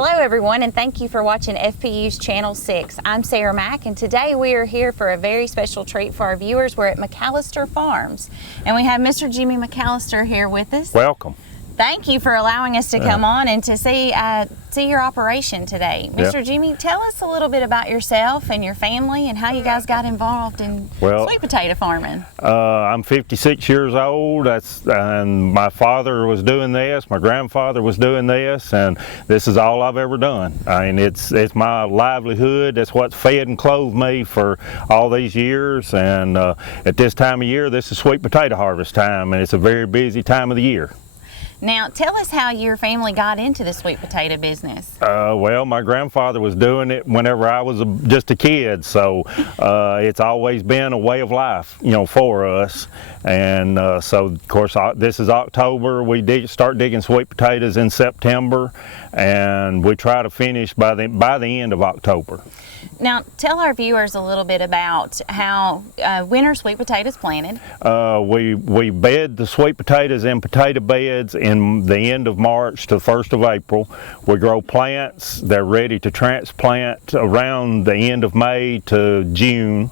Hello everyone, and thank you for watching FPU's Channel 6. I'm Sarah Mack, and today we are here for a very special treat for our viewers. We're at McAllister Farms, and we have Mr. Jimmy McAllister here with us. Welcome. Thank you for allowing us to come on and to see your operation today. Mr. Jimmy, tell us a little bit about yourself and your family and how you guys got involved in sweet potato farming. I'm 56 years old, and my father was doing this, my grandfather was doing this, and this is all I've ever done. I mean, it's my livelihood. That's what's fed and clothed me for all these years, and at this time of year, this is sweet potato harvest time, and it's a very busy time of the year. Now, tell us how your family got into the sweet potato business. Well, my grandfather was doing it whenever I was just a kid, so it's always been a way of life, you know, for us. And so, of course, this is October. We start digging sweet potatoes in September, and we try to finish by the end of October. Now, tell our viewers a little bit about how when are sweet potatoes planted? We bed the sweet potatoes in potato beds in the end of March to the 1st of April. We grow plants. They're ready to transplant around the end of May to June.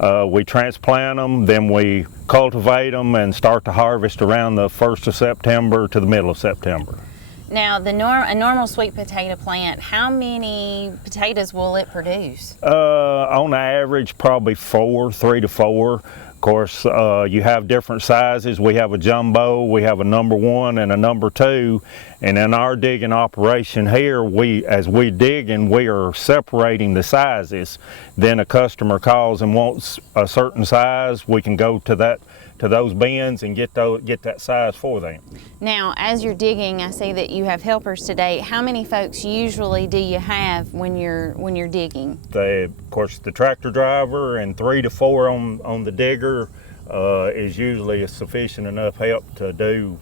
We transplant them, then we cultivate them and start to harvest around the 1st of September to the middle of September. Now, a normal sweet potato plant, how many potatoes will it produce? On average, probably 3 to 4. Of course, you have different sizes. We have a jumbo, we have a number 1 and a number 2. And in our digging operation here, as we digging, we are separating the sizes. Then a customer calls and wants a certain size, we can go to those bins and get that size for them. Now, as you're digging, I see that you have helpers today. How many folks usually do you have when you're digging? Of course, the tractor driver and 3 to 4 on the digger is usually a sufficient enough help to do,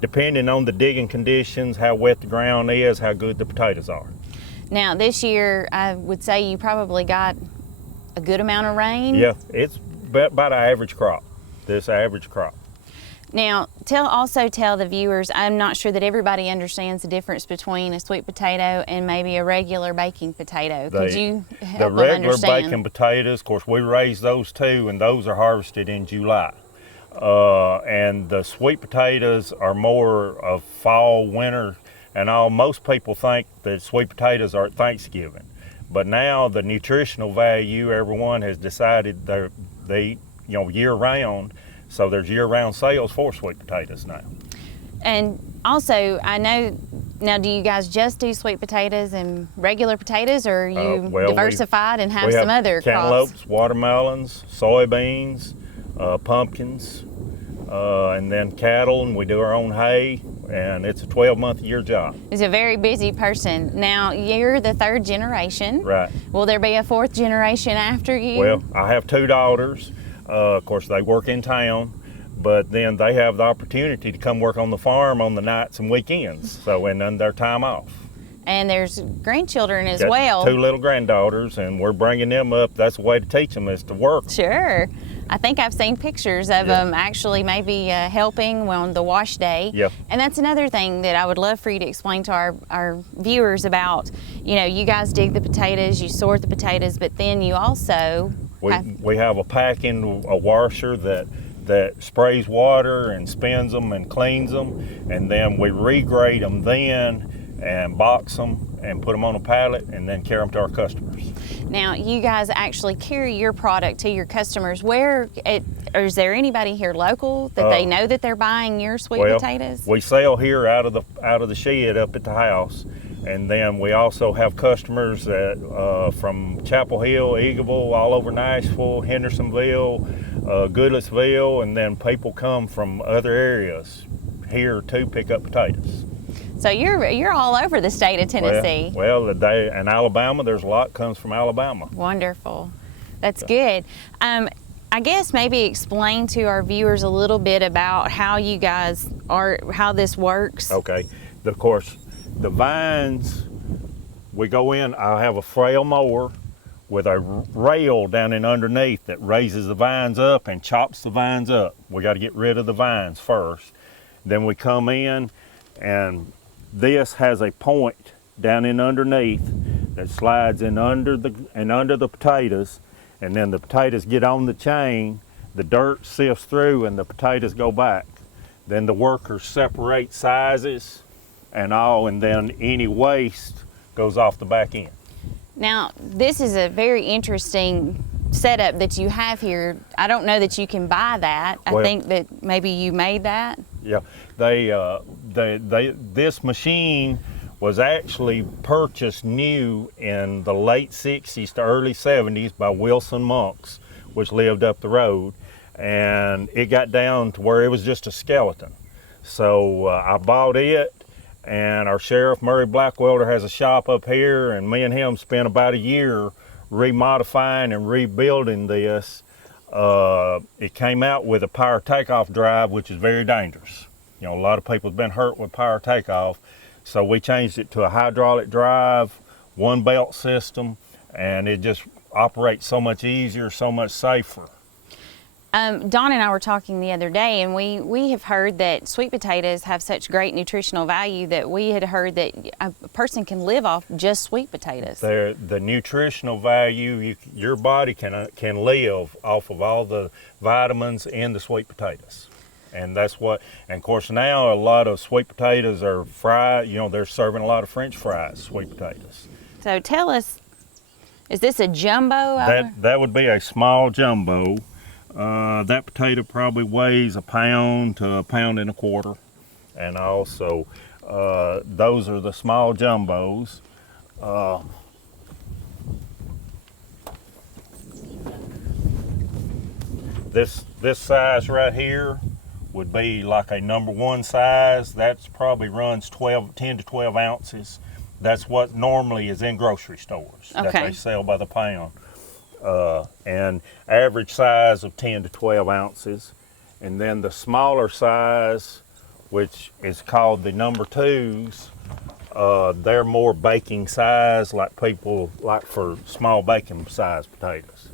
depending on the digging conditions, how wet the ground is, how good the potatoes are. Now, this year, I would say you probably got a good amount of rain. Yeah, it's about an average crop. This average crop. Now, also tell the viewers, I'm not sure that everybody understands the difference between a sweet potato and maybe a regular baking potato. Could you help them understand? The regular baking potatoes, of course, we raise those too, and those are harvested in July. And the sweet potatoes are more of fall, winter, and all. Most people think that sweet potatoes are at Thanksgiving, but now the nutritional value, everyone has decided they eat, you know, year-round, so there's year-round sales for sweet potatoes now. And also, I know, now do you guys just do sweet potatoes and regular potatoes, or are you diversified and have some other cantaloupes, crops? watermelons, soybeans, pumpkins, and then cattle, and we do our own hay, and it's a 12-month-a-year job. He's a very busy person. Now, you're the 3rd generation. Right. Will there be a 4th generation after you? Well, I have 2 daughters. Of course, they work in town, but then they have the opportunity to come work on the farm on the nights and weekends, so in their time off. And there's grandchildren as well. 2 little granddaughters, and we're bringing them up. That's the way to teach them, is to work. Sure. I think I've seen pictures of them actually maybe helping on the wash day. Yeah. And that's another thing that I would love for you to explain to our viewers about. You know, you guys dig the potatoes, you sort the potatoes, but then you also... We have a washer that sprays water and spins them and cleans them, and then we regrade them then and box them and put them on a pallet and then carry them to our customers. Now, you guys actually carry your product to your customers. Or is there anybody here local that they know that they're buying your sweet potatoes? We sell here out of the shed up at the house. And then we also have customers that from Chapel Hill, Eagleville, all over Nashville, Hendersonville, Goodlettsville, and then people come from other areas here to pick up potatoes. So you're all over the state of Tennessee. Well, in Alabama, there's a lot comes from Alabama. Wonderful. That's good. I guess maybe explain to our viewers a little bit about how you guys how this works. Okay. Of course, the vines, we go in, I have a frail mower with a rail down in underneath that raises the vines up and chops the vines up. We got to get rid of the vines first. Then we come in, and this has a point down in underneath that slides in under the potatoes, and then the potatoes get on the chain, the dirt sifts through and the potatoes go back. Then the workers separate sizes and all, and then any waste goes off the back end. Now, this is a very interesting setup that you have here. I don't know that you can buy that. I think that maybe you made that. Yeah, this machine was actually purchased new in the late 60s to early 70s by Wilson Monks, which lived up the road, and it got down to where it was just a skeleton. So I bought it, and our sheriff, Murray Blackwelder, has a shop up here, and me and him spent about a year remodifying and rebuilding this. It came out with a power takeoff drive, which is very dangerous. You know, a lot of people have been hurt with power takeoff, so we changed it to a hydraulic drive, one belt system, and it just operates so much easier, so much safer. Don and I were talking the other day, and we have heard that sweet potatoes have such great nutritional value that we had heard that a person can live off just sweet potatoes. The nutritional value, your body can live off of all the vitamins in the sweet potatoes. And that's what, and of course now a lot of sweet potatoes are fried, you know, they're serving a lot of French fries, sweet potatoes. So tell us, is this a jumbo? That would be a small jumbo. That potato probably weighs a pound to a pound and a quarter. And also, those are the small jumbos. This size right here would be like a number 1 size. That's probably runs 10 to 12 ounces. That's what normally is in grocery stores that they sell by the pound. And average size of 10 to 12 ounces. And then the smaller size, which is called the number 2s, they're more baking size, like people like for small baking size potatoes.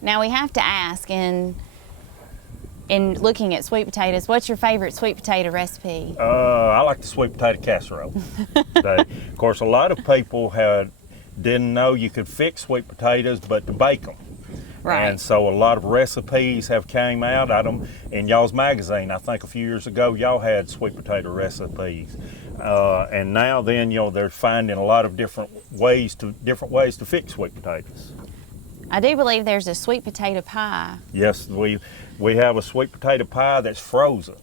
Now we have to ask, in looking at sweet potatoes, what's your favorite sweet potato recipe? I like the sweet potato casserole. Of course, a lot of people didn't know you could fix sweet potatoes, but to bake them. Right. And so a lot of recipes have came out. In y'all's magazine, I think a few years ago, y'all had sweet potato recipes. And now then, you know, they're finding a lot of different ways to fix sweet potatoes. I do believe there's a sweet potato pie. Yes, we have a sweet potato pie that's frozen,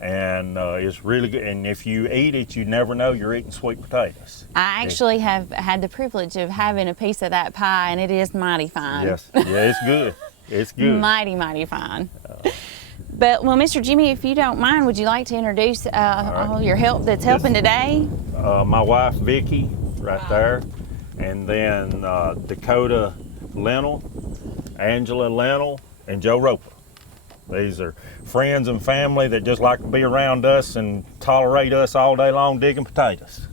and it's really good. And if you eat it, you never know you're eating sweet potatoes. I actually have had the privilege of having a piece of that pie, and it is mighty fine. Yes, yeah, it's good. It's good. Mighty fine. But, well, Mr. Jimmy, if you don't mind, would you like to introduce all your help that's helping today? My wife, Vicki, right there, and then Dakota Lennell, Angela Lennell, and Joe Roper. These are friends and family that just like to be around us and tolerate us all day long digging potatoes.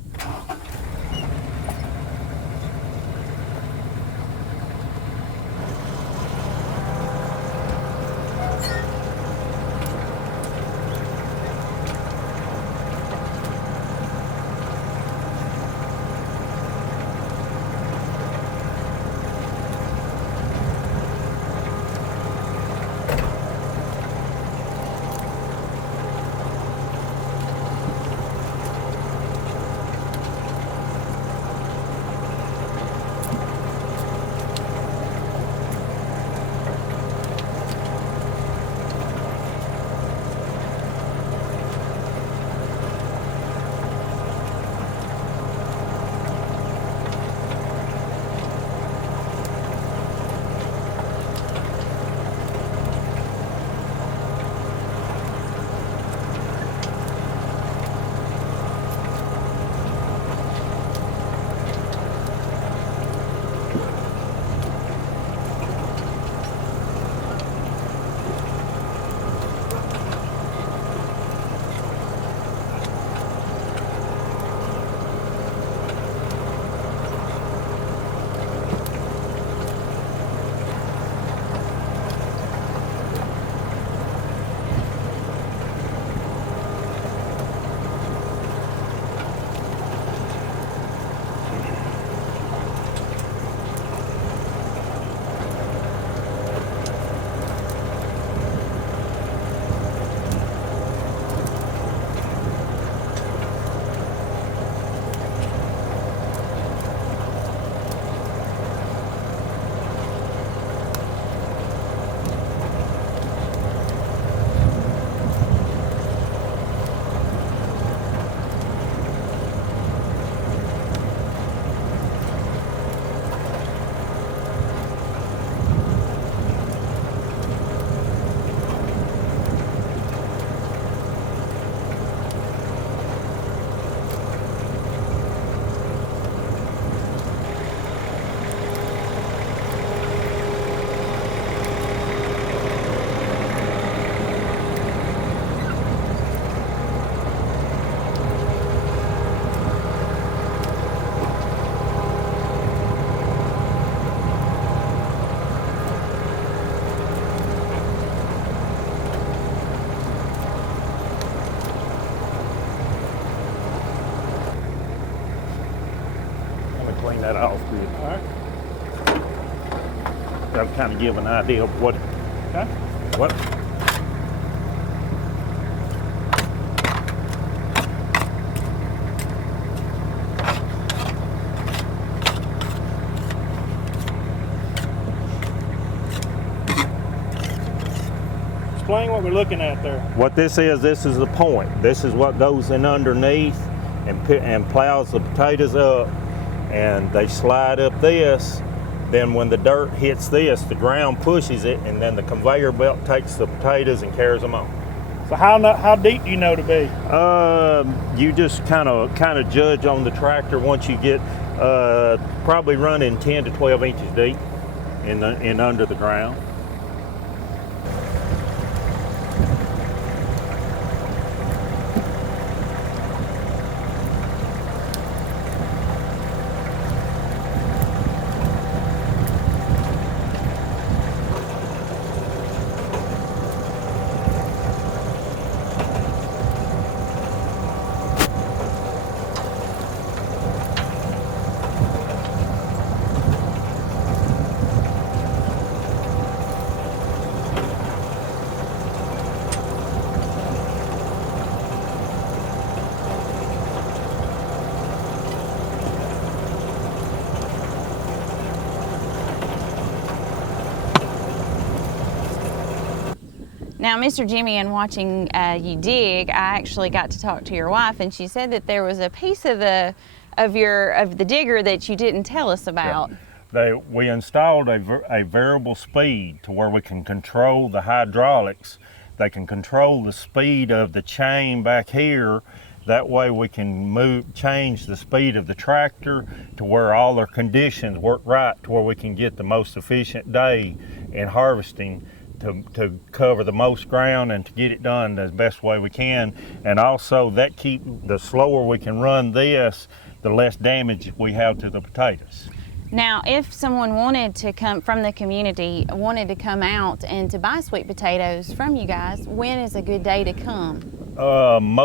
that off good. All right. That'll kind of give an idea of what. Okay. What? Explain what we're looking at there. What this is the point. This is what goes in underneath and plows the potatoes up, and they slide up this. Then when the dirt hits this, the ground pushes it, and then the conveyor belt takes the potatoes and carries them on. So how deep do you know to be? You just kind of judge on the tractor once you get probably running 10 to 12 inches deep in under the ground. Now, Mr. Jimmy, in watching you dig, I actually got to talk to your wife, and she said that there was a piece of the digger that you didn't tell us about. Yeah. We installed a variable speed to where we can control the hydraulics. They can control the speed of the chain back here. That way we can change the speed of the tractor to where all their conditions work right, to where we can get the most efficient day in harvesting, to cover the most ground and to get it done the best way we can. And also the slower we can run this, the less damage we have to the potatoes. Now, if someone wanted to come from the community, wanted to come out and to buy sweet potatoes from you guys, when is a good day to come? Around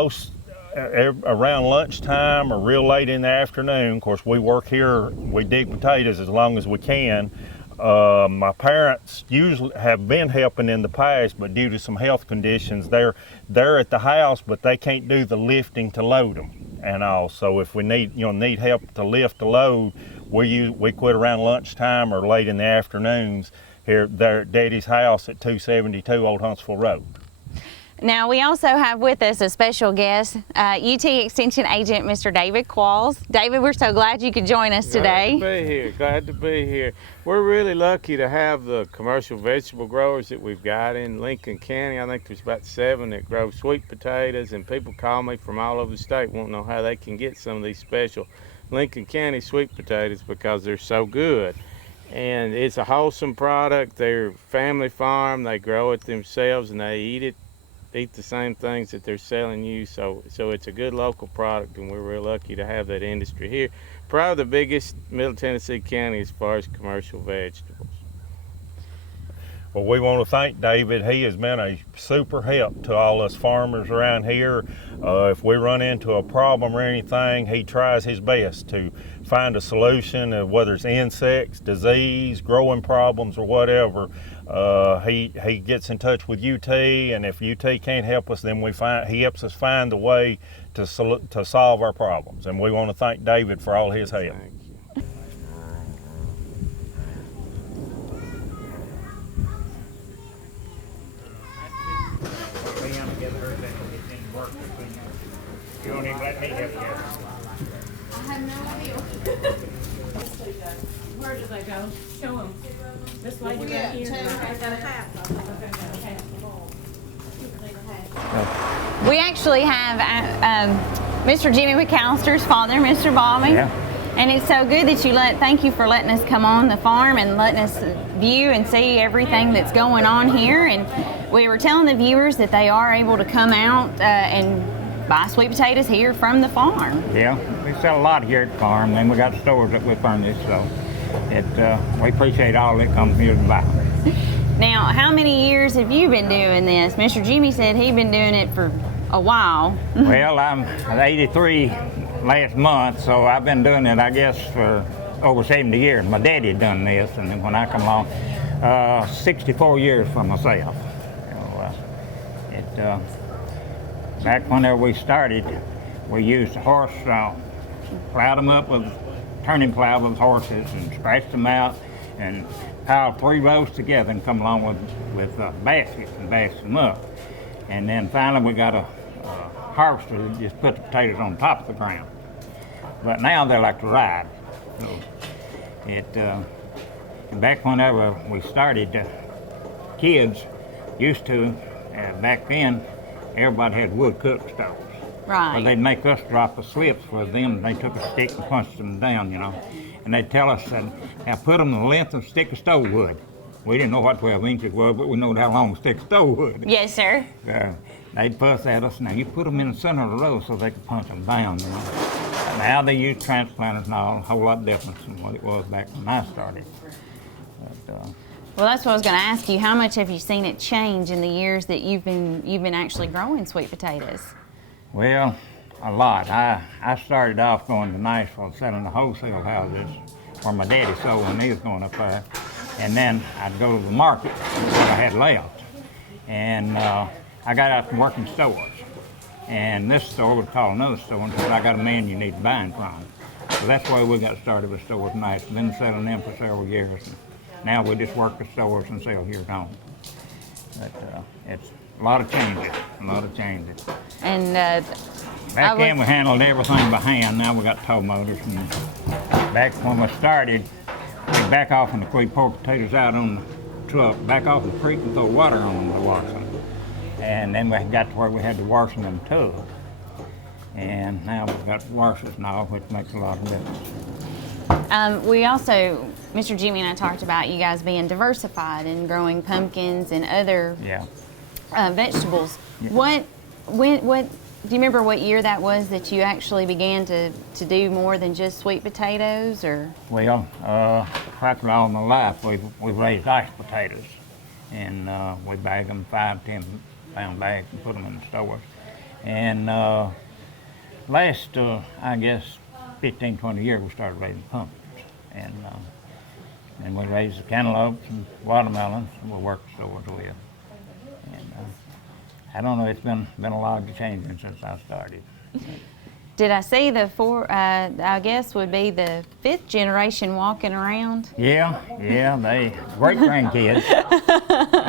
lunchtime or real late in the afternoon. Of course, we work here, we dig potatoes as long as we can. My parents usually have been helping in the past, but due to some health conditions, they're at the house, but they can't do the lifting to load them and all. So if we need help to lift the load, we quit around lunchtime or late in the afternoons here there at Daddy's house at 272 Old Huntsville Road. Now, we also have with us a special guest, UT Extension Agent, Mr. David Qualls. David, we're so glad you could join us today. Glad to be here. We're really lucky to have the commercial vegetable growers that we've got in Lincoln County. I think there's about 7 that grow sweet potatoes, and people call me from all over the state wanting to know how they can get some of these special Lincoln County sweet potatoes because they're so good. And it's a wholesome product. They're family farm. They grow it themselves and they eat the same things that they're selling you, so it's a good local product, and we're real lucky to have that industry here. Probably the biggest Middle Tennessee county as far as commercial vegetables. Well, we want to thank David. He has been a super help to all us farmers around here. If we run into a problem or anything, he tries his best to find a solution, whether it's insects, disease, growing problems, or whatever. He gets in touch with UT, and if UT can't help us, then he helps us find the way to solve our problems. And we want to thank David for all his help. Thank you. You don't even let me help you. I have no idea. Where did they go? Show them. This lady right here. I got a half. We actually have Mr. Jimmy McAllister's father, Mr. Ballman. Yeah. And it's so good that thank you for letting us come on the farm and letting us view and see everything that's going on here. And we were telling the viewers that they are able to come out and buy sweet potatoes here from the farm. Yeah, we sell a lot here at the farm, and we got stores that we furnish, so we appreciate all that comes here to buy. Now, how many years have you been doing this? Mr. Jimmy said he'd been doing it for a while. Well, I'm 83 last month, so I've been doing it, I guess, for over 70 years. My daddy had done this, and then when I come along, 64 years for myself. Back whenever we started, we used a horse, plowed them up with turning plow with horses and scratched them out and piled 3 rows together and come along with baskets and basked them up. And then finally we got a harvester that just put the potatoes on top of the ground. But now they're like to ride. So back whenever we started, kids used to, back then, everybody had wood cook stoves. Right. Well, they'd make us drop the slips for them. They took a stick and punched them down, And they'd tell us that, now put them the length of a stick of stove wood. We didn't know what 12 inches was, but we knew how long a stick of stove wood. Yes, sir. They'd fuss at us. Now you put them in the center of the row so they could punch them down, Now they use transplanters now, a whole lot different than what it was back when I started. But, well, that's what I was going to ask you. How much have you seen it change in the years that you've been actually growing sweet potatoes? Well, a lot. I started off going to Nashville selling the wholesale houses where my daddy sold when he was going up there. And then I'd go to the market where I had left. And I got out to working stores. And this store would call another store and said, I got a man you need to buy from. So that's why we got started with stores in Nashville. Been selling them for several years. Now we just work the stores and sell here at home. But it's a lot of changes, And back then we handled everything by hand. Now we got tow motors. And back when we started, we'd back off and we'd pour potatoes out on the truck, back off the creek and throw water on them to wash them. And then we got to where we had to wash them in tubs. And now we've got washers now, which makes a lot of difference. We also, Mr. Jimmy and I talked about you guys being diversified and growing pumpkins and other vegetables. Yeah. What, do you remember what year that was that you actually began to do more than just sweet potatoes, or? Well, practically all my life we've raised iced potatoes, and we bag them 5-10 pound bags and put them in the stores. And last, I guess, 15-20 years we started raising pumpkins, and we raised the cantaloupes and watermelons, and we worked the stores with. And I don't know, it's been a lot of changing since I started. Did I see the I guess would be the 5th generation walking around? Yeah, they great grandkids.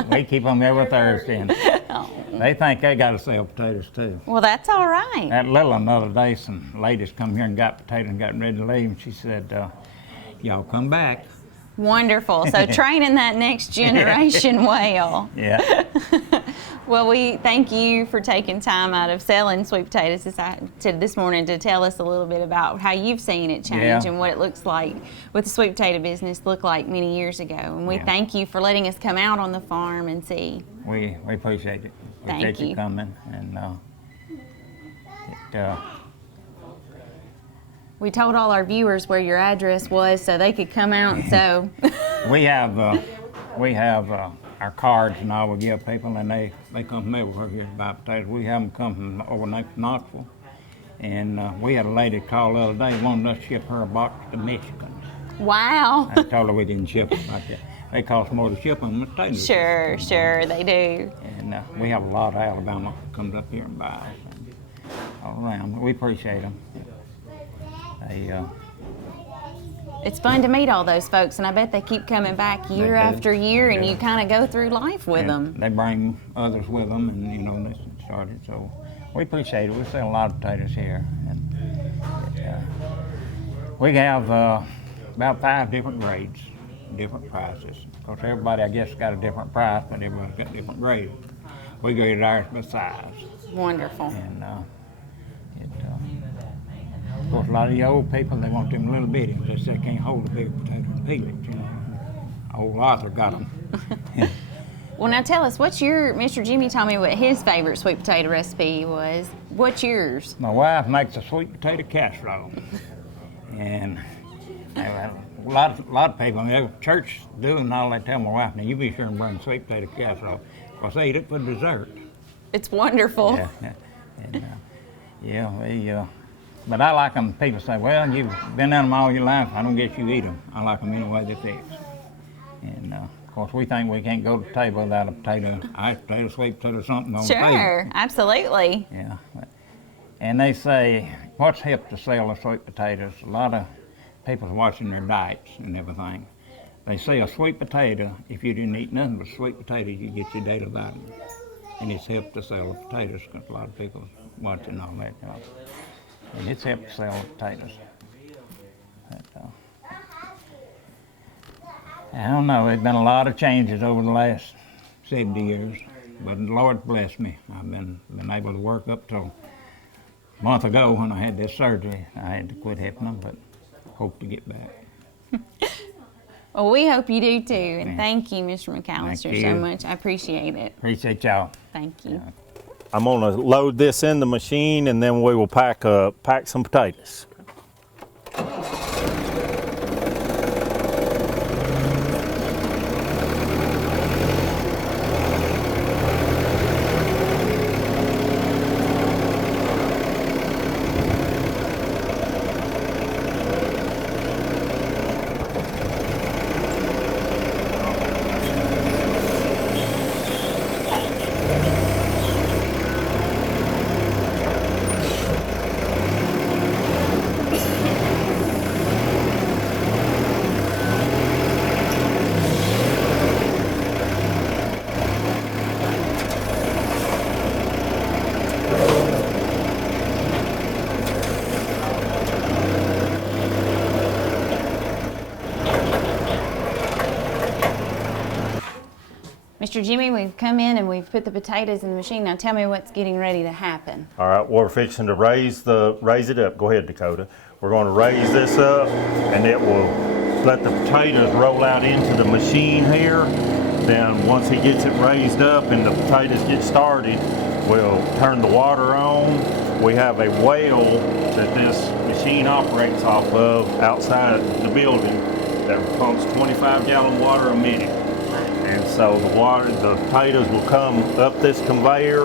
We keep them every Thursday. And they think they got to sell potatoes too. Well, that's all right. That little another day, some ladies come here and got potatoes and got ready to leave, and she said, "Y'all come back." Wonderful. So training that next generation well. Yeah. Well, we thank you for taking time out of selling sweet potatoes this morning to tell us a little bit about how you've seen it change and what it looks like with the sweet potato business looked like many years ago. And we thank you for letting us come out on the farm and see. We appreciate it. Appreciate you coming. And we told all our viewers where your address was so they could come out. So we have our cards and all we give people, and they come from everywhere here to buy potatoes. We have them come from overnight from Knoxville, and we had a lady call the other day wanting us to ship her a box to Michigan. Wow. I told her we didn't ship them like that. They cost more to ship them than potatoes. Sure, they do. And we have a lot of Alabama comes up here and buys all around. We appreciate them. It's fun to meet all those folks, and I bet they keep coming back year after year, and you kind of go through life with them. They bring others with them, and they started. So we appreciate it. We sell a lot of potatoes here, and we have about 5 different grades, different prices. Of course, everybody, I guess, got a different price, but everybody's got different grades. We graded ours by size. Wonderful. And of course, a lot of the old people, they want them little bitties. They say they can't hold a big potato and peel it, Old Arthur got them. Well, now tell us, Mr. Jimmy told me what his favorite sweet potato recipe was. What's yours? My wife makes a sweet potato casserole. And a lot of people, church do and all, they tell my wife, now you be sure and bring sweet potato casserole. Because they eat it for dessert. It's wonderful. Yeah. And, But I like them. People say, well, you've been in them all your life. I don't guess you eat them. I like them any way they're fixed. And of course, we think we can't go to the table without a potato, iced potato, sweet potato, something on the table. Sure, absolutely. Yeah. And they say, what's hip to sell the sweet potatoes? A lot of people's watching their diets and everything. They say a sweet potato, if you didn't eat nothing but sweet potatoes, you get your daily vitamin. And it's hip to sell the potatoes because a lot of people watching all that. And it's hip to sell the potatoes. But, I don't know, there's been a lot of changes over the last 70 years, but the Lord blessed me. I've been able to work up till a month ago when I had this surgery. I had to quit helping them, but hope to get back. Well, we hope you do too, and thank you, Mr. McAllister, Thank so you. much. I appreciate it. Appreciate y'all. Thank you. I'm gonna load this in the machine and then we will pack some potatoes. Mr. Jimmy, we've come in and we've put the potatoes in the machine. Now tell me what's getting ready to happen. All right, we're fixing to raise it up. Go ahead, Dakota. We're going to raise this up, and it will let the potatoes roll out into the machine here. Then once he gets it raised up and the potatoes get started, we'll turn the water on. We have a well that this machine operates off of outside the building that pumps 25-gallon water a minute. And so the potatoes will come up this conveyor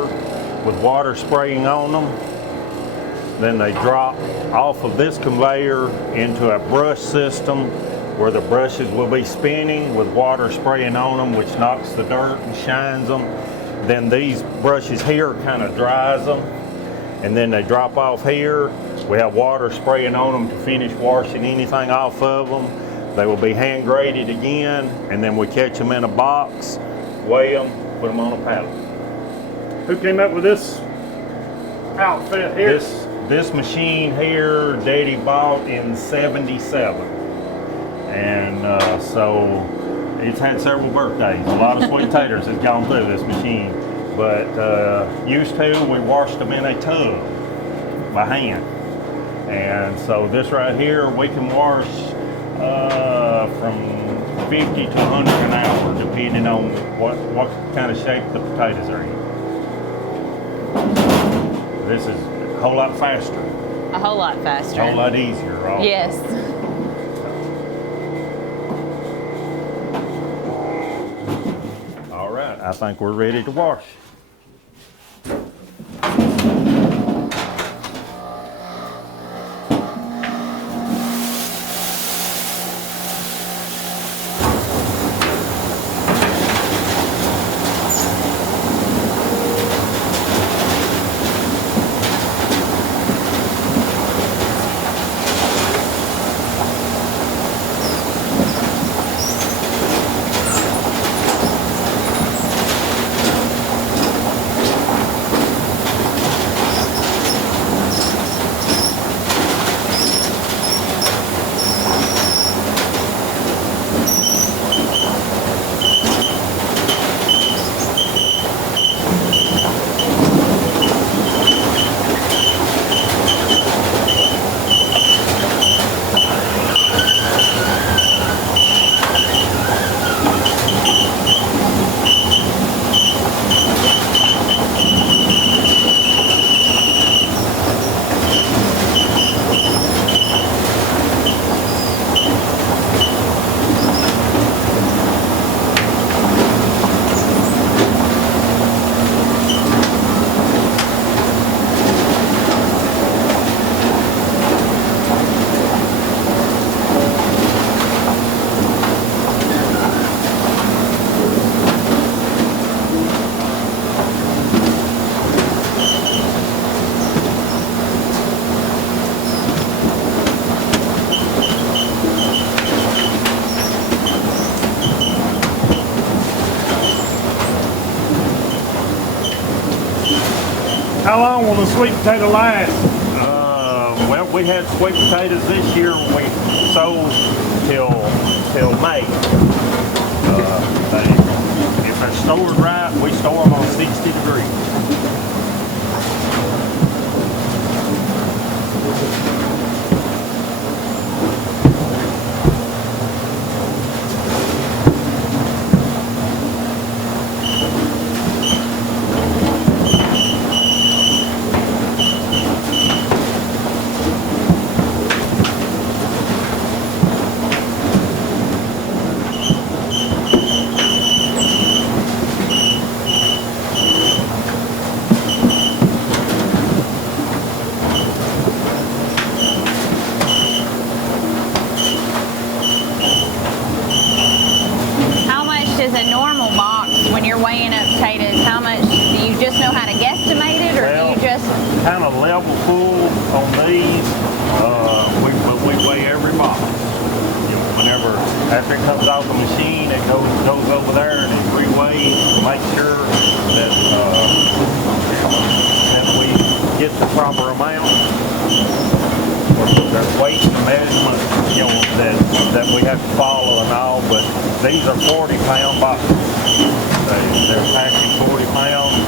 with water spraying on them. Then they drop off of this conveyor into a brush system where the brushes will be spinning with water spraying on them, which knocks the dirt and shines them. Then these brushes here kind of dries them. And then they drop off here. We have water spraying on them to finish washing anything off of them. They will be hand graded again, and then we catch them in a box, weigh them, put them on a pallet. Who came up with this outfit here? This machine here, Daddy bought in '77, and so it's had several birthdays. A lot of sweet taters has gone through this machine, but used to we washed them in a tub by hand, and so this right here we can wash from 50 to 100 an hour, depending on what kind of shape the potatoes are in. This is a whole lot faster. A whole lot faster. A whole lot easier. Also. Yes. All right, I think we're ready to wash. How long will the sweet potato last? Well, we had sweet potatoes this year. We sold till May. If they're stored right, we store them on 60 degrees. How much does a normal box, when you're weighing up potatoes, how much, do you just know how to guesstimate it, or Well, do you just, kind of level full on these. We weigh every box. Whenever after it comes off the machine, it goes over there and it's reweighed to make sure that we get the proper amount. There's weights and measurements, that we have to follow and all, but these are 40-pound boxes. They're packing 40 pounds,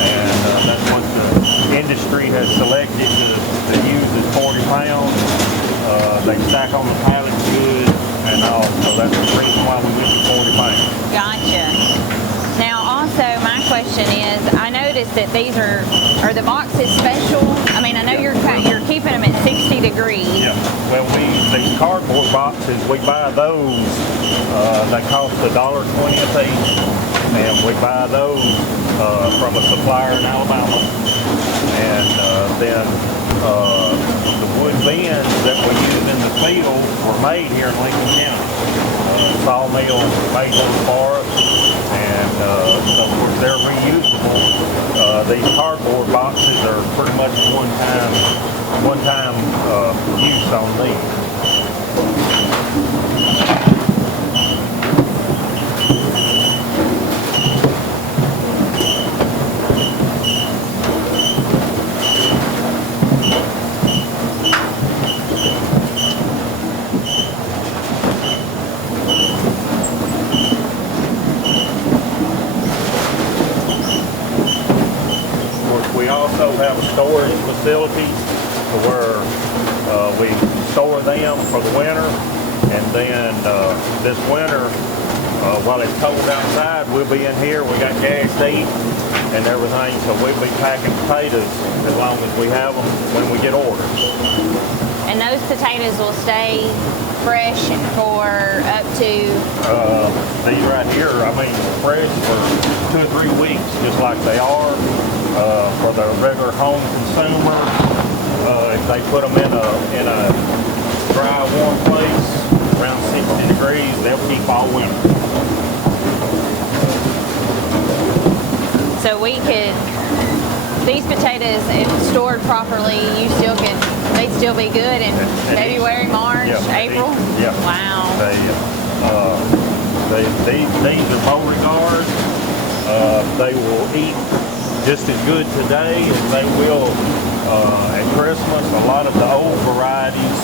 and that's what the industry has selected to use as 40 pounds. They stack on the pallet good and all, so that's the reason why we went to 40 pounds. gotcha. Now also, my question is, I noticed that these are the boxes special? I mean, I know you're keeping them at 60 degrees. Yeah, well, these cardboard boxes, we buy those, they cost $1.20 a piece, and we buy those from a supplier in Alabama. And then the wood bins that we use in the field were made here in Lincoln County. Sawmill made those for us, and so of course they're reusable. These cardboard boxes are pretty much one-time use on these. We also have a storage facility where we store them for the winter, and then this winter, while it's cold outside, we'll be in here. We got gas to eat and everything, so we'll be packing potatoes as long as we have them when we get orders. And those potatoes will stay fresh for up to... These right here, I mean, fresh for 2 or 3 weeks, just like they are. For the regular home consumer, if they put them in a dry, warm place around 60 degrees, they'll keep all winter. So these potatoes, if stored properly, they'd still be good in February, March, April? Yeah. Wow. These are Beauregard. They will eat just as good today as they will at Christmas. A lot of the old varieties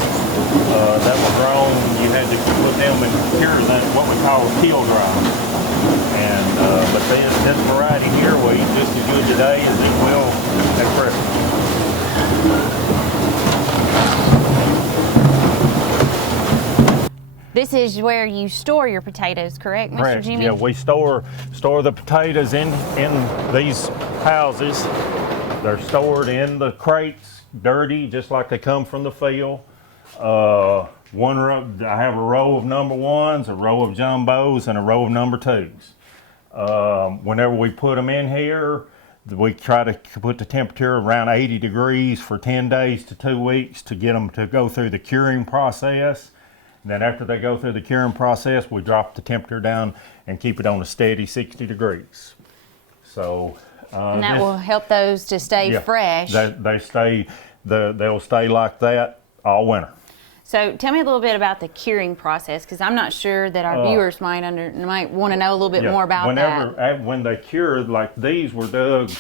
that were grown, you had to put them in cure, that what we call kill dry. And but this variety here will eat just as good today as it will at Christmas. This is where you store your potatoes, correct, Mr. Correct. Jimmy? Yeah, we store the potatoes in these houses. They're stored in the crates, dirty, just like they come from the field. One row, I have a row of number ones, a row of jumbos, and a row of number twos. Whenever we put them in here, we try to put the temperature around 80 degrees for 10 days to 2 weeks to get them to go through the curing process. And then after they go through the curing process, we drop the temperature down and keep it on a steady 60 degrees. So and that will help those to stay fresh. They'll stay like that all winter. So tell me a little bit about the curing process, because I'm not sure that our viewers might want to know a little bit more about that. When they cured, like these were dug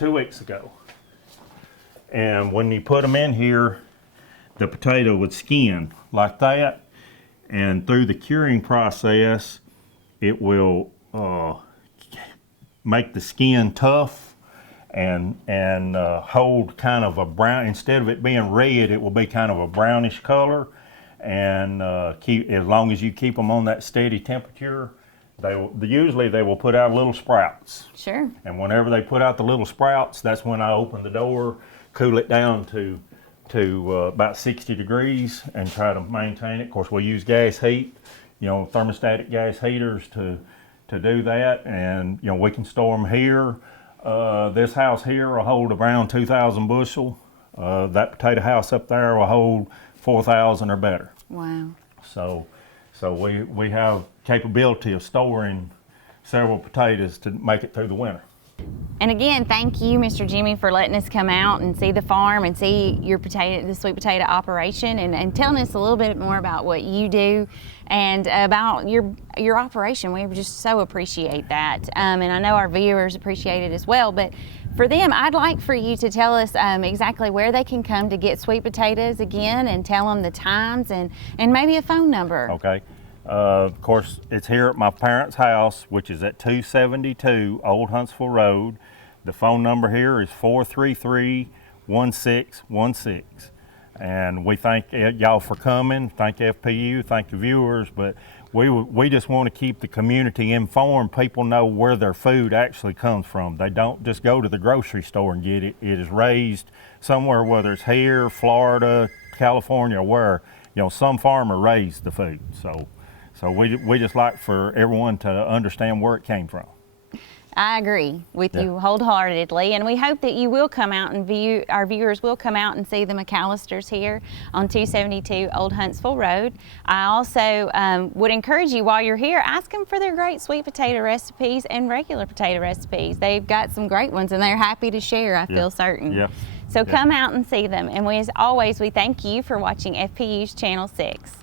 2 weeks ago. And when you put them in here, the potato would skin like that. And through the curing process, it will make the skin tough and hold kind of a brown, instead of it being red, it will be kind of a brownish color. And as long as you keep them on that steady temperature, usually they will put out little sprouts. Sure. And whenever they put out the little sprouts, that's when I open the door, cool it down to about 60 degrees and try to maintain it. Of course, we use gas heat, thermostatic gas heaters to do that. And, we can store them here. This house here will hold around 2,000 bushel. That potato house up there will hold 4,000 or better. Wow. So we have capability of storing several potatoes to make it through the winter. And again, thank you, Mr. Jimmy, for letting us come out and see the farm and see your the sweet potato operation, and telling us a little bit more about what you do and about your operation. We just so appreciate that. And I know our viewers appreciate it as well. But for them, I'd like for you to tell us exactly where they can come to get sweet potatoes again, and tell them the times and maybe a phone number. Okay. Of course, it's here at my parents' house, which is at 272 Old Huntsville Road. The phone number here is 433-1616. And we thank y'all for coming. Thank FPU, thank the viewers, but we just want to keep the community informed. People know where their food actually comes from. They don't just go to the grocery store and get it. It is raised somewhere, whether it's here, Florida, California, where some farmer raised the food. So we just like for everyone to understand where it came from. I agree with you wholeheartedly, and we hope that you will come out and our viewers will come out and see the McAlisters here on 272 Old Huntsville Road. I also would encourage you, while you're here, ask them for their great sweet potato recipes and regular potato recipes. They've got some great ones, and they're happy to share, I feel certain. Yeah. So come out and see them, and as always, we thank you for watching FPU's Channel 6.